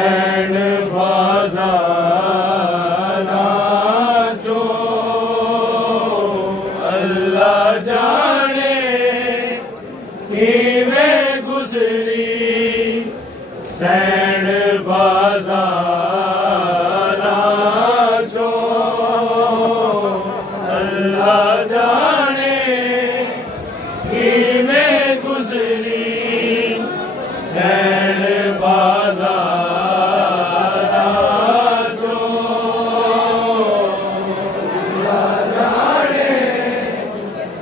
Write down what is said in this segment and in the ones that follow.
San बाजारा जो अल्लाह जाने किवें गुजरी सैन बाजारा जो अल्लाह जाने किवें गुजरी सैन बाजारा जो अल्लाह जाने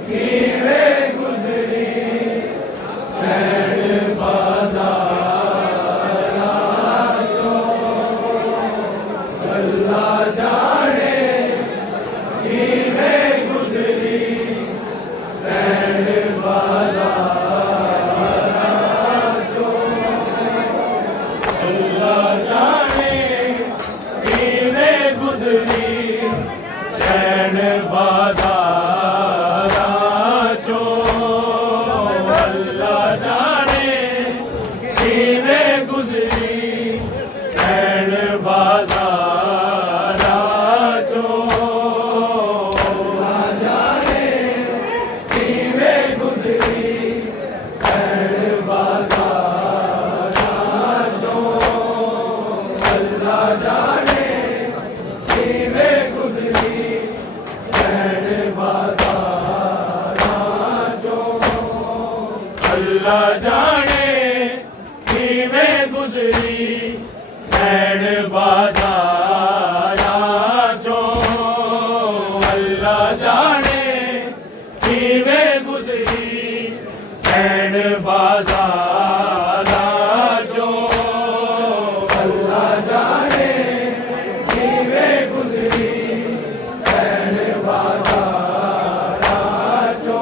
किवें गुजरी सैन बाजारा जो अल्लाह जाने किवें गुजरी सैन बाजारा जो अल्लाह जाने किवें गुजरी सैन बाजारा जो अल्लाह जाने किवें गुजरी सैन बाजारा जो अल्लाह जाने किवें गुजरी सैन बाजारा जो अल्लाह जाने किवें गुजरी सैन बाजारा जो अल्लाह जाने किवें गुजरी सैन बाजारा जो अल्लाह जाने किवें गुजरी सैन बाजारा जो अल्लाह जाने किवें गुजरी सैन बाजारा जो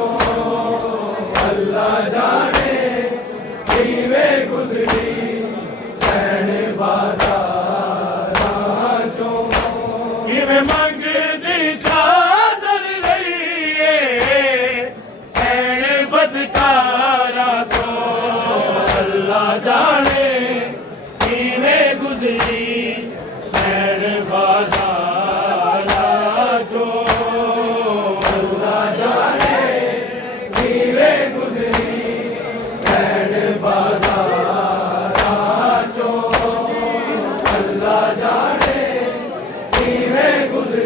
अल्लाह जाने किवें गुजरी सैन बाजारा जो किवें मंगदी चादर रहिए सैन बदकारा को अल्लाह जाने किवें गुजरी सैन बाजारा जो अल्लाह जाने किवें गुजरी सैन बाजारा जो अल्लाह जाने किवें गुजरी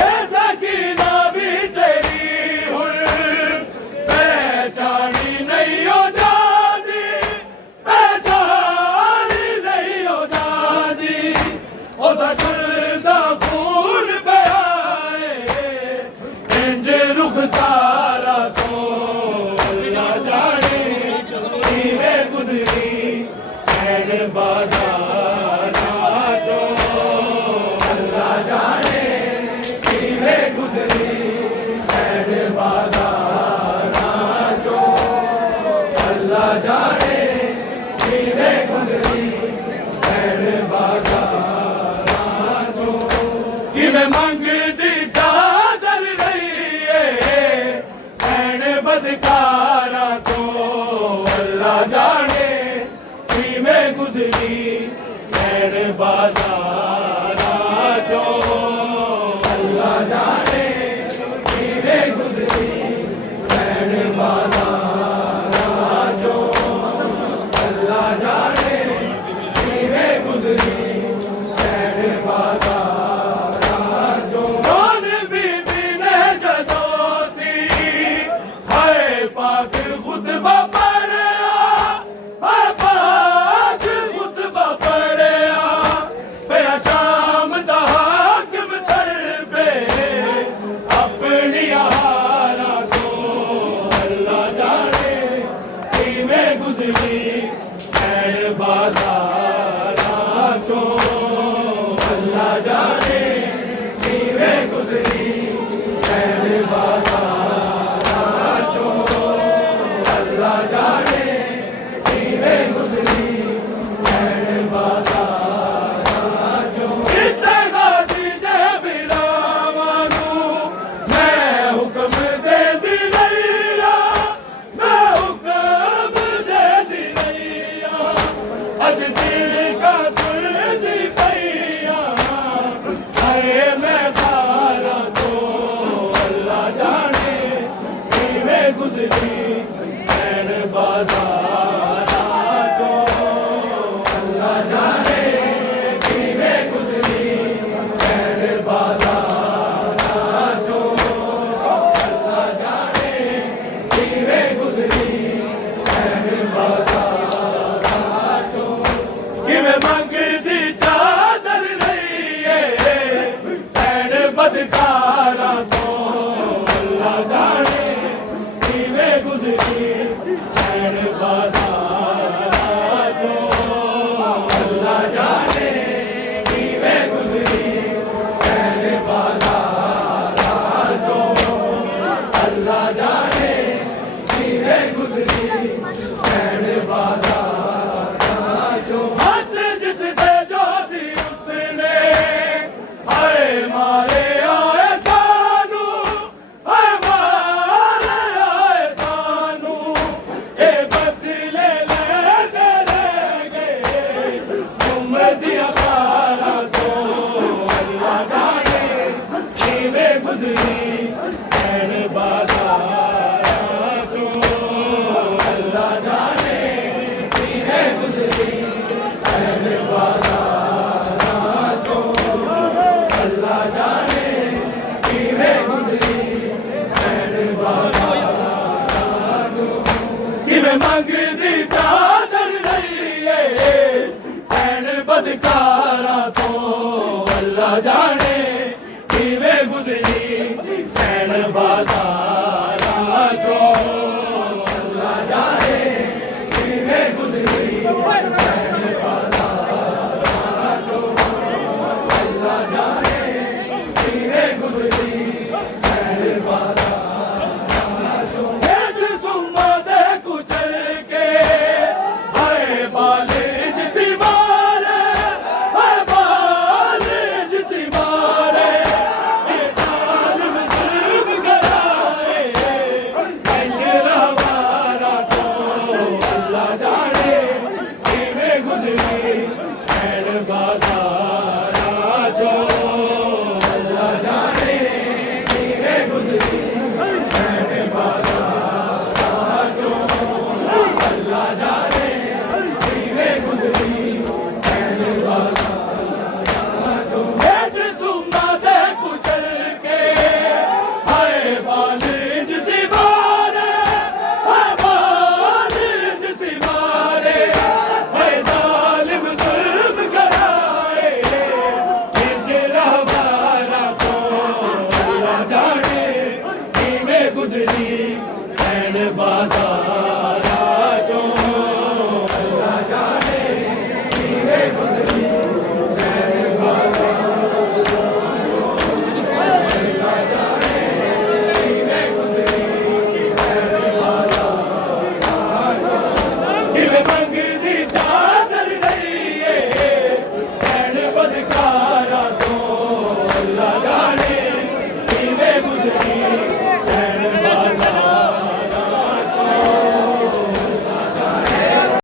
ऐसा की ना भी तेरी हुर पहचानी नहीं हो जाती, पहचानी नहीं हो जाती। ओदा चलदा खून पे आए इंज रुख सारा तो अल्लाह जाने किवें गुजरी सैन बाजार चो, अल्लाह जाने किवें गुजरी सैन बाजार चो, अल्लाह जाने किवें गुजरी सैन बाजार चो। किवें मंगदी चादर रही है सैन बदकारा तो, अल्लाह जाने किवें गुजरी सैन बाजार चो, अल्लाह जाने किवें गुजरी सैन बाजार चो, अल्लाह जाने किवें गुजरी सैन बाजार चो। कौन बीबी ने जदों सी हाय पाक खुतबा पढ़िया, हाय पाक खुतबा पढ़िया, पिया शाम दा हाकिम तरबे अपनी हारा तो, अल्लाह जाने किवें गुजरी सैन बाजार चो, अल्लाह जाने किवें गुजरी सैन बाजार चो, अल्लाह जाने किवें गुजरी सैन बाजार चो। जिते गाजी जे बिरावानू मैं हुक्म दे दी रहिया, मैं हुक्म दे दी रहिया, अज झिड़का सुनदी पईया हाय मैं खारा तो, अल्लाह जाने किवें गुजरी सैन बाजार चो, अल्लाह जाने किवें गुजरी सैन बाजार चो, अल्लाह जाने किवें गुजरी सैन बाजार चो। किवें मंगदी चादर रही है सैन बदकारा तो, अल्लाह जाने किवें गुजरी सैन बाजार चो, अल्लाह जाने किवें गुजरी सैन बाजार चो, अल्लाह जाने किवें गुजरी सैन बाजार चो। हाथ जिस दे जो सी उसने हाय मारे